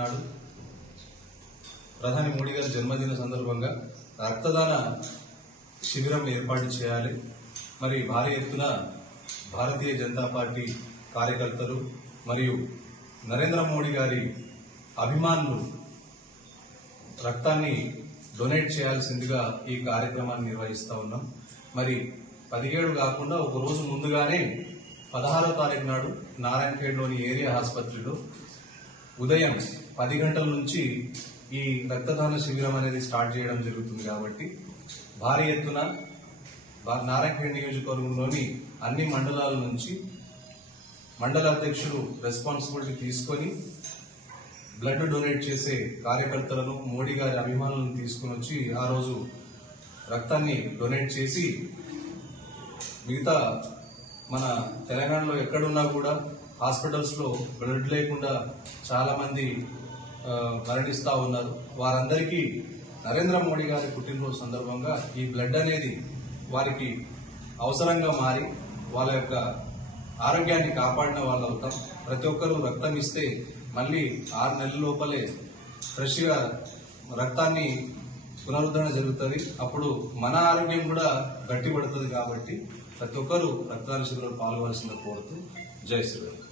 నాడు ప్రధాని మోడీ గారి జన్మదిన సందర్భంగా రక్తదాన శిబిరం ఏర్పాటు చేయాలి. మరి భారీ ఎత్తున భారతీయ జనతా పార్టీ కార్యకర్తలు మరియు నరేంద్ర మోడీ గారి అభిమానులు రక్తాన్ని డొనేట్ చేయాల్సిందిగా ఈ కార్యక్రమాన్ని నిర్వహిస్తూ ఉన్నాం. మరి 17 కాకుండా ఒక రోజు ముందుగానే 16వ తారీఖు నాడు నారాయణఖేడ్లోని ఏరియా ఆసుపత్రిలో ఉదయం 10 గంటల నుంచి ఈ రక్తదాన శిబిరం అనేది స్టార్ట్ చేయడం జరుగుతుంది. కాబట్టి భారీ ఎత్తున నారాయణఖేడ్ నియోజకవర్గంలోని అన్ని మండలాల నుంచి మండల అధ్యక్షులు రెస్పాన్సిబిలిటీ తీసుకొని బ్లడ్ డొనేట్ చేసే కార్యకర్తలను, మోడీ గారి అభిమానులను తీసుకుని వచ్చి ఆ రోజు రక్తాన్ని డొనేట్ చేసి మిగతా మన తెలంగాణలో ఎక్కడున్నా కూడా హాస్పిటల్స్లో బ్లడ్ లేకుండా చాలా మంది మరణిస్తూ ఉన్నారు. వారందరికీ నరేంద్ర మోడీ గారి పుట్టినరోజు సందర్భంగా ఈ బ్లడ్ అనేది వారికి అవసరంగా మారి వాళ్ళ యొక్క ఆరోగ్యాన్ని కాపాడిన వాళ్ళు అవుతాం. ప్రతి ఒక్కరూ రక్తం ఇస్తే మళ్ళీ 6 నెలల లోపలే ఫ్రెష్గా రక్తాన్ని పునరుద్ధరణ జరుగుతుంది. అప్పుడు మన ఆరోగ్యం కూడా గట్టిపడుతుంది. కాబట్టి ప్రతి ఒక్కరూ రక్తదాన శిబిరంలో పాల్గొనాల్సిందిగా కోరుతూ జై శ్రీరామ్.